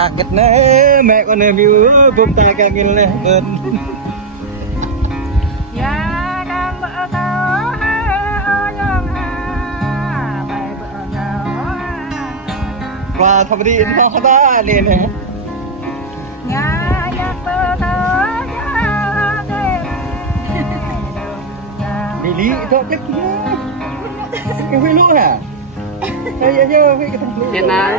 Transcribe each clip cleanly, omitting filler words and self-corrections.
kaget nih mẹ con em yêu bông tai kaget lên qua thầm đi nó ta lên này bị lý thôi cái huy luôn hả đây giờ huy cái thằng trên này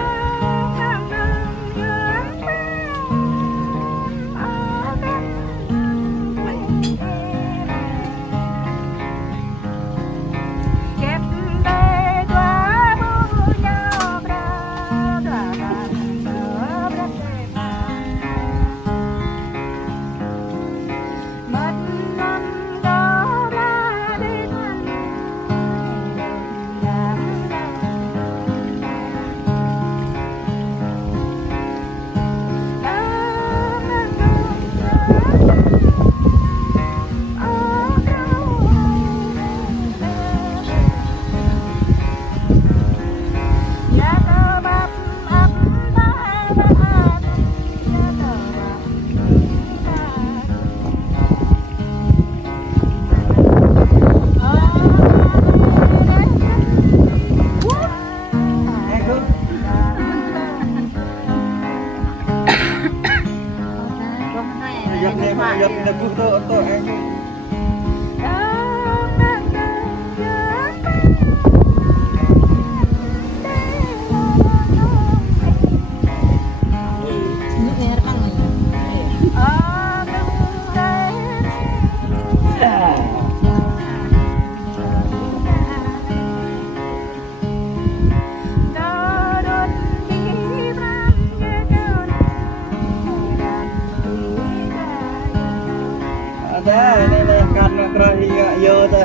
Hãy subscribe cho kênh Ghiền Mì Gõ để không bỏ lỡ những video hấp dẫn. Đây này kan terakhir yo tu.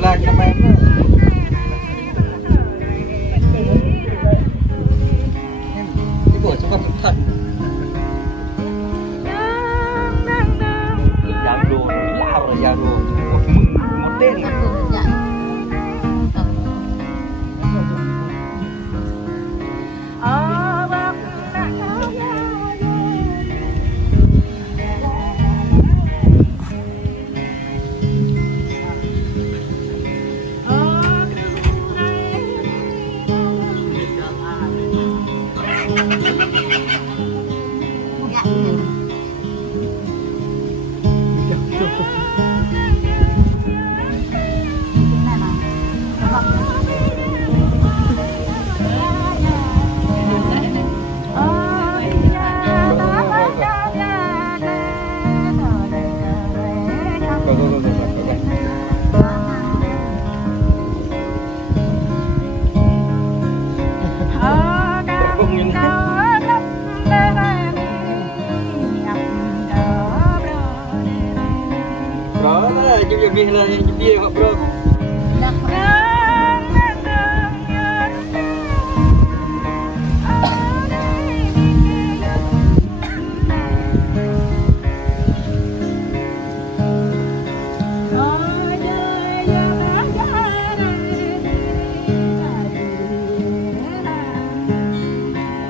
Lạc cho em cái buổi cho con thật giá đồ lao rồi giá đồ một tên chụp giùm mình là chụp bia hoặc bro.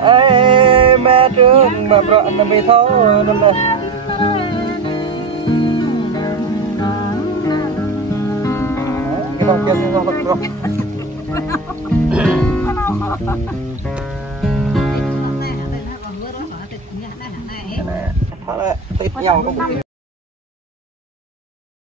Ê mẹ trương mà bro anh bị thấu nên là cái con kia không bật bro. Tết nhau không